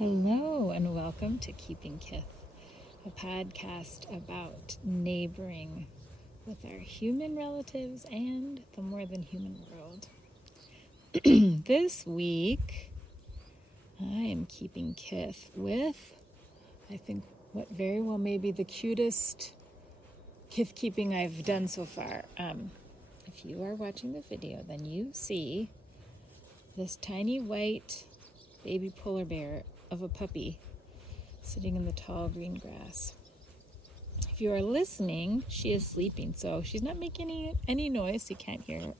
Hello and welcome to Keeping Kith, a podcast about neighboring with our human relatives and the more than human world. This week, I am keeping Kith with, I think, what very well may be the cutest Kith keeping I've done so far. If you are watching the video, then you see this tiny white baby polar bear of a puppy sitting in the tall green grass. If you are listening, she is sleeping, so she's not making any noise. You can't hear her.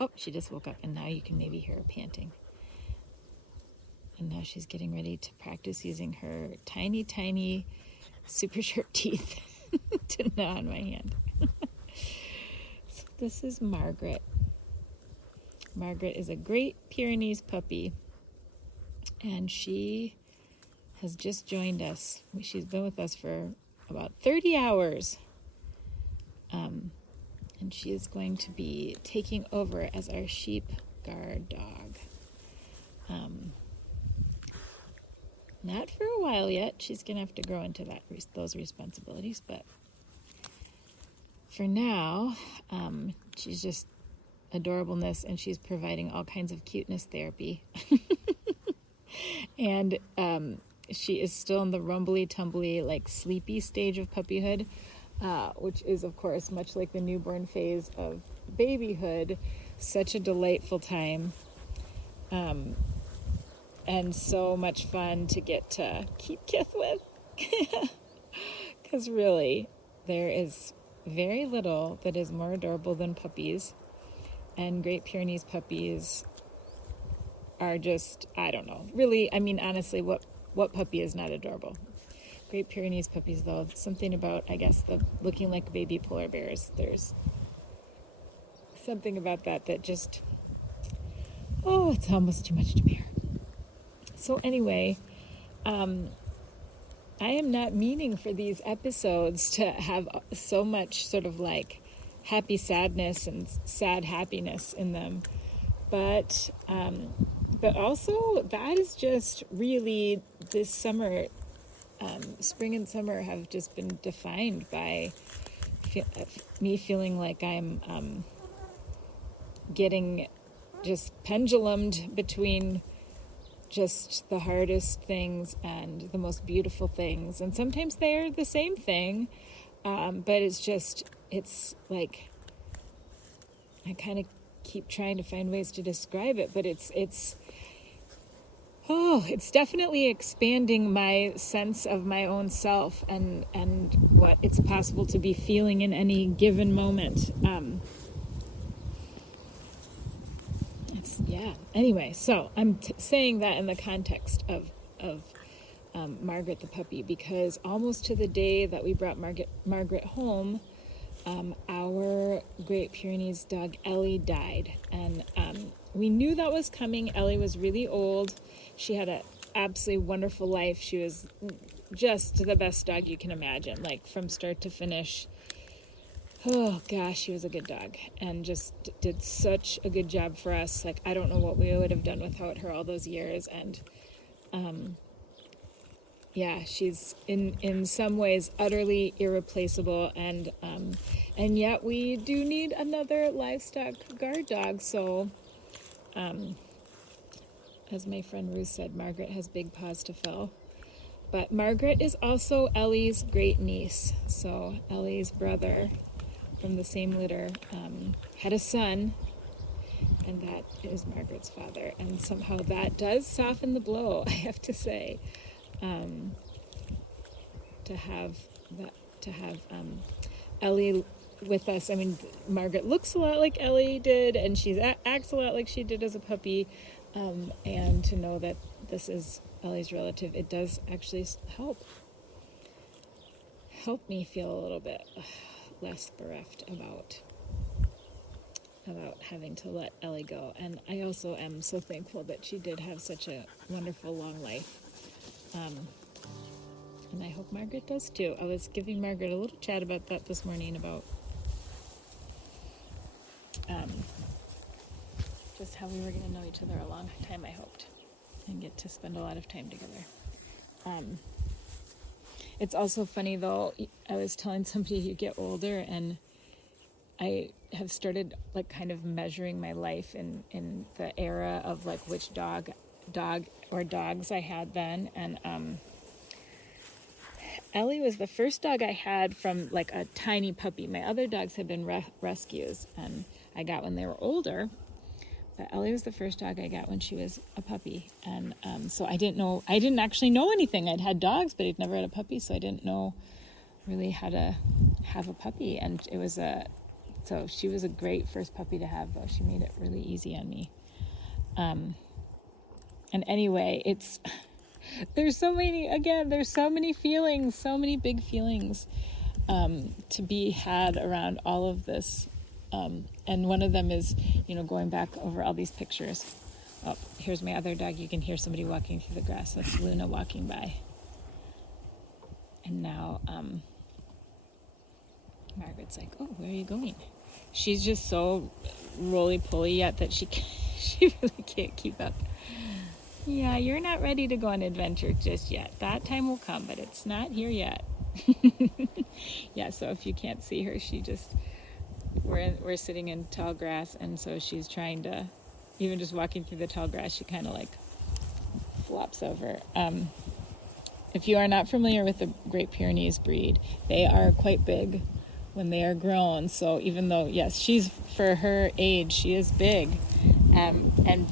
Oh, she just woke up, and now you can maybe hear her panting. And now she's getting ready to practice using her tiny, tiny, super sharp teeth to gnaw on my hand. So this is Margaret. Margaret is a Great Pyrenees puppy, and she has just joined us. She's been with us for about 30 hours. And she is going to be taking over as our sheep guard dog. Not for a while yet. She's going to have to grow into those responsibilities. But for now, she's just adorableness, and she's providing all kinds of cuteness therapy. And she is still in the rumbly, tumbly, sleepy stage of puppyhood, which is, of course, much like the newborn phase of babyhood, such a delightful time, and so much fun to get to keep Kith with. Because really, there is very little that is more adorable than puppies, and Great Pyrenees puppies are just, I don't know, really, honestly, what puppy is not adorable? Great Pyrenees puppies, though, something about, I guess, the looking like baby polar bears. There's something about that just, it's almost too much to bear. So anyway, I am not meaning for these episodes to have so much sort of happy sadness and sad happiness in them, but also that is just really this summer. Spring and summer have just been defined by me feeling like I'm getting just pendulumed between just the hardest things and the most beautiful things. And sometimes they're the same thing, but it's like, I kind of keep trying to find ways to describe it, but it's definitely expanding my sense of my own self and what it's possible to be feeling in any given moment. Anyway, so I'm saying that in the context of Margaret the puppy, because almost to the day that we brought Margaret home, our Great Pyrenees dog Ellie died, and we knew that was coming. Ellie was really old. She had an absolutely wonderful life. She was just the best dog you can imagine, from start to finish. Oh gosh, she was a good dog and just did such a good job for us. I don't know what we would have done without her all those years. And she's in some ways utterly irreplaceable, and yet we do need another livestock guard dog. So as my friend Ruth said, Margaret has big paws to fill. But Margaret is also Ellie's great niece. So Ellie's brother from the same litter had a son, and that is Margaret's father. And somehow that does soften the blow, I have to say, to have Ellie with us. Margaret looks a lot like Ellie did, and she acts a lot like she did as a puppy. And to know that this is Ellie's relative, it does actually help me feel a little bit less bereft about having to let Ellie go. And I also am so thankful that she did have such a wonderful long life. And I hope Margaret does too. I was giving Margaret a little chat about that this morning, about just how we were going to know each other a long time, I hoped. and get to spend a lot of time together. It's also funny though, I was telling somebody you get older, and I have started like kind of measuring my life in the era of like which dog or dogs I had then. And Ellie was the first dog I had from like a tiny puppy. My other dogs had been rescues, and I got when they were older. But Ellie was the first dog I got when she was a puppy. And so I didn't actually know anything. I'd had dogs, but I'd never had a puppy, so I didn't know really how to have a puppy. And so she was a great first puppy to have, though. She made it really easy on me. And anyway, there's so many feelings, so many big feelings to be had around all of this. And one of them is, going back over all these pictures. Oh, here's my other dog. You can hear somebody walking through the grass. That's Luna walking by. And now Margaret's like, oh, where are you going? She's just so roly-poly yet that she really can't keep up. Yeah, you're not ready to go on an adventure just yet. That time will come, but it's not here yet. Yeah, so if you can't see her, we're sitting in tall grass, and so she's trying to, even just walking through the tall grass, she kind of like flops over. If you are not familiar with the Great Pyrenees breed, they are quite big when they are grown. So even though, yes, for her age, she is big, and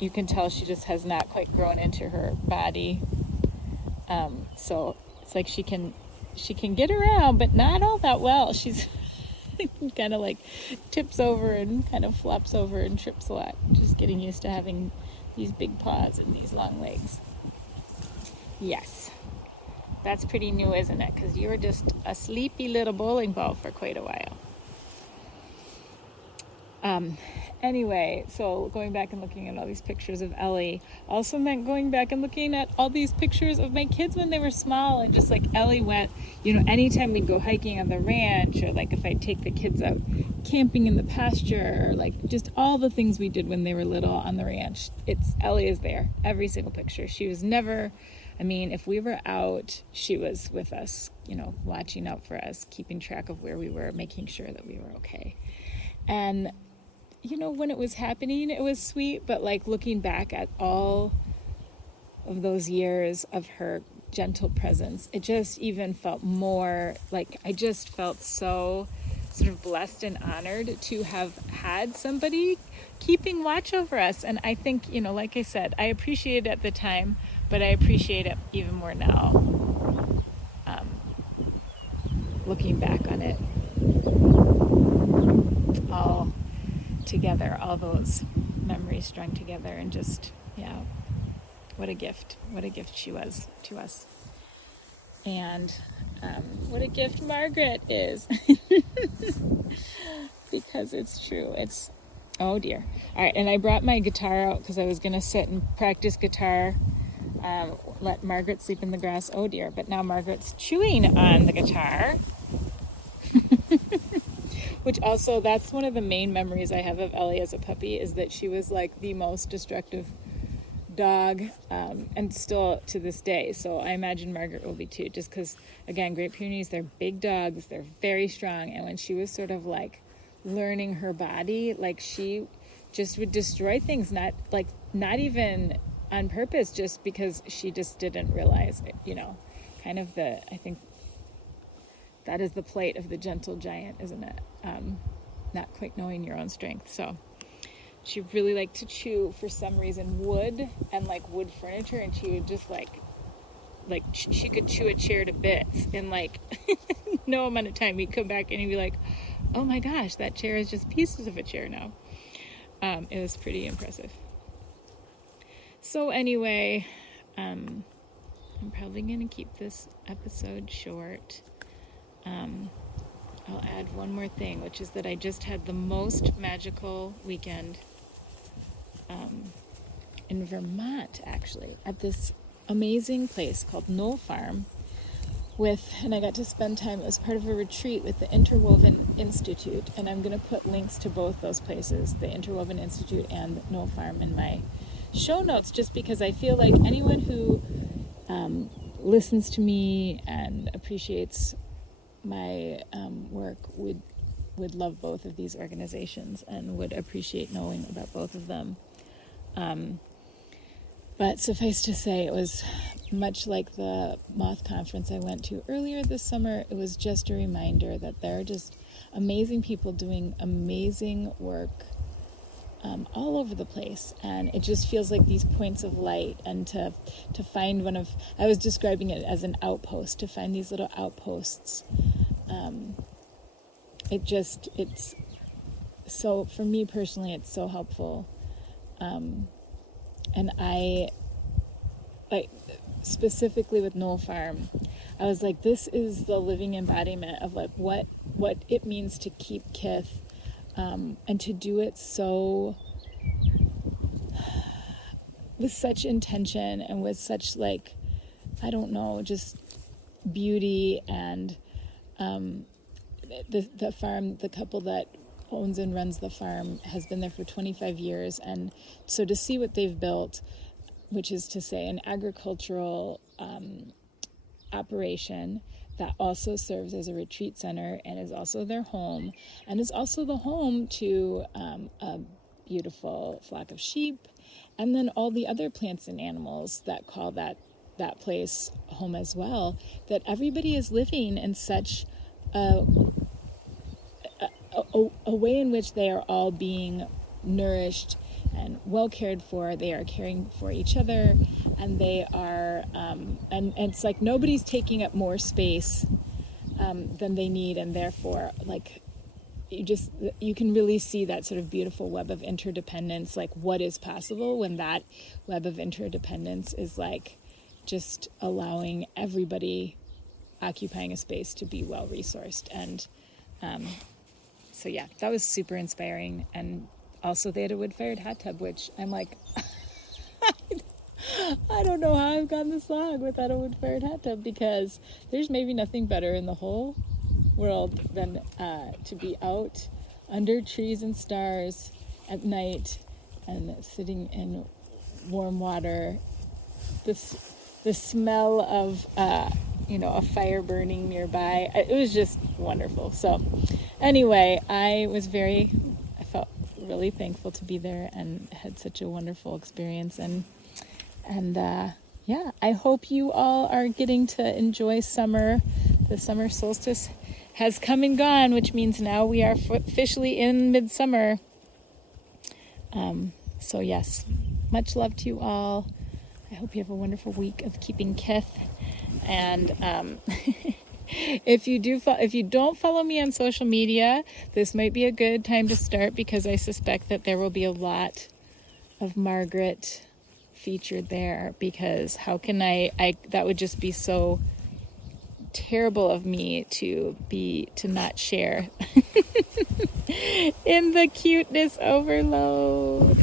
you can tell she just has not quite grown into her body. So it's like she can get around, but not all that well. She's kind of like tips over and kind of flops over and trips a lot, just getting used to having these big paws and these long legs. Yes, that's pretty new, isn't it? Because you were just a sleepy little bowling ball for quite a while. Anyway, so going back and looking at all these pictures of Ellie also meant going back and looking at all these pictures of my kids when they were small, and just like Ellie went, anytime we'd go hiking on the ranch, or like if I'd take the kids out camping in the pasture, or like just all the things we did when they were little on the ranch, Ellie is there, every single picture. She was never, if we were out, she was with us, watching out for us, keeping track of where we were, making sure that we were okay. And when it was happening, it was sweet, but like looking back at all of those years of her gentle presence, it just even felt more like I just felt so sort of blessed and honored to have had somebody keeping watch over us. And I think, like I said, I appreciated it at the time, but I appreciate it even more now, looking back on it all together, all those memories strung together, and just, what a gift she was to us. And what a gift Margaret is. Because it's true. Oh dear. All right, and I brought my guitar out because I was going to sit and practice guitar, let Margaret sleep in the grass. Oh dear, but now Margaret's chewing on the guitar. Which also, that's one of the main memories I have of Ellie as a puppy, is that she was like the most destructive dog, and still to this day. So I imagine Margaret will be too, just because, again, Great Pyrenees, they're big dogs, they're very strong, and when she was sort of like learning her body, like she just would destroy things, not even on purpose, just because she just didn't realize it, kind of I think that is the plight of the gentle giant, isn't it? Not quite knowing your own strength. So she really liked to chew, for some reason, wood and like wood furniture, and she would just like she could chew a chair to bits in like no amount of time. He'd come back and he'd be like, oh my gosh, that chair is just pieces of a chair now. It was pretty impressive. So anyway, I'm probably going to keep this episode short. I'll add one more thing, which is that I just had the most magical weekend in Vermont, actually, at this amazing place called Knoll Farm and I got to spend time, it was part of a retreat with the Interwoven Institute, and I'm going to put links to both those places, the Interwoven Institute and Knoll Farm, in my show notes, just because I feel like anyone who listens to me and appreciates my work would love both of these organizations and would appreciate knowing about both of them. But suffice to say, it was much like the Moth conference I went to earlier this summer. It was just a reminder that there are just amazing people doing amazing work all over the place, and it just feels like these points of light. And to find I was describing it as an outpost, to find these little outposts. It's so, for me personally, it's so helpful. And I, like, specifically with Knoll Farm, I was like, this is the living embodiment of like what it means to keep Kith, and to do it so with such intention and with such, like, I don't know, just beauty. And the farm, the couple that owns and runs the farm has been there for 25 years. And so to see what they've built, which is to say an agricultural operation that also serves as a retreat center and is also their home, and is also the home to a beautiful flock of sheep, and then all the other plants and animals that call that place home as well, that everybody is living in such a way in which they are all being nourished and well cared for. They are caring for each other, and they are and it's like nobody's taking up more space than they need, and therefore, like, you can really see that sort of beautiful web of interdependence, like what is possible when that web of interdependence is like just allowing everybody occupying a space to be well resourced. And so yeah, that was super inspiring. And also they had a wood-fired hot tub, which I'm like, I don't know how I've gone this long without a wood-fired hot tub, because there's maybe nothing better in the whole world than to be out under trees and stars at night and sitting in warm water. The smell of a fire burning nearby, it was just wonderful. So anyway, I felt really thankful to be there and had such a wonderful experience. And yeah, I hope you all are getting to enjoy summer. The summer solstice has come and gone, which means now we are officially in midsummer. So yes, much love to you all. I hope you have a wonderful week of keeping Kith. And if you don't follow me on social media, this might be a good time to start, because I suspect that there will be a lot of Margaret featured there, because how can I that would just be so terrible of me to not share in the cuteness overload.